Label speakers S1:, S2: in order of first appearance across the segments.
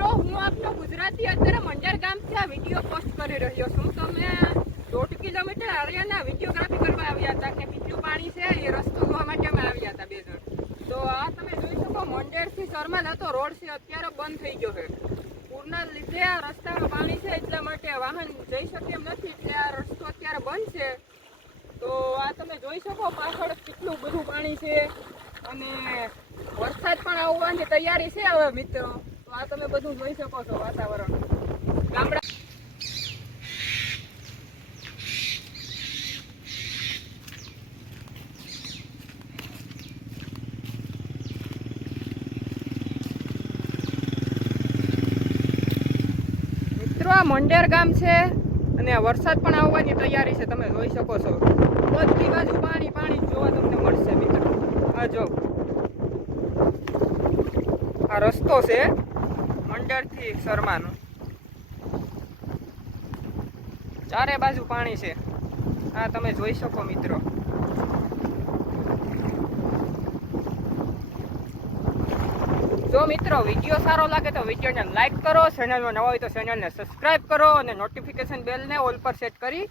S1: મિત્રો, હું આપનો ગુજરાતી અત્યારે મંડર ગામથી આ વીડિયો પોસ્ટ કરી રહ્યો છું. તમે દોઢ કિલોમીટર આર્યાના વિડીયોગ્રાફી કરવા આવ્યા હતા કે કેટલું પાણી છે એ રસ્તો જોવા માટે અમે આવ્યા હતા બે જણ. તો આ તમે જોઈ શકો, મંડેરથી શર્મા જતો રોડ છે, અત્યારે બંધ થઈ ગયો છે. પૂરના લીધે આ રસ્તામાં પાણી છે એટલા માટે વાહન જઈ શકે એમ નથી, એટલે આ રસ્તો અત્યારે બંધ છે. તો આ તમે જોઈ શકો, પાછળ કેટલું બધું પાણી છે અને વરસાદ પણ આવવાની તૈયારી છે હવે મિત્રો. આ તમે બધું જોઈ શકો છો વાતાવરણ. ગામડા મિત્રો, આ મંડેર ગામ છે અને વરસાદ પણ આવવાની તૈયારી છે, તમે જોઈ શકો છો. બધી બાજુ પાણી પાણી જોવા તમને મળશે, મિત્રો. આ જો. આ રસ્તો છે. મંડળથી શર્માનું. ચારે બાજુ પાણી છે. આ તમે જોઈ શકો મિત્રો. જો મિત્રો વીડિયો સારો લાગે તો વિડીયોને લાઈક કરો, ચેનલમાં નવા હોય તો ચેનલને સબસ્ક્રાઇબ કરો અને નોટિફિકેશન બેલને ઓલ પર સેટ કરી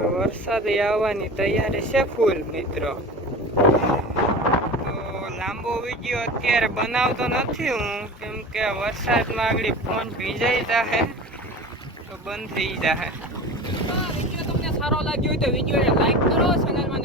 S1: હવે વરસાદ આવવાની તૈયારી છે ફૂલ, મિત્રો. તો લાંબો વીડિયો અત્યારે બનાવતો નથી હું, કેમ કે વરસાદમાં આગળ ફોન ભીજાઈ જાહે, તો બંધ થઈ જાહે. વીડિયો તમને સારો લાગ્યો હોય તો વિડીયોને લાઈક કરો, ચેનલમાં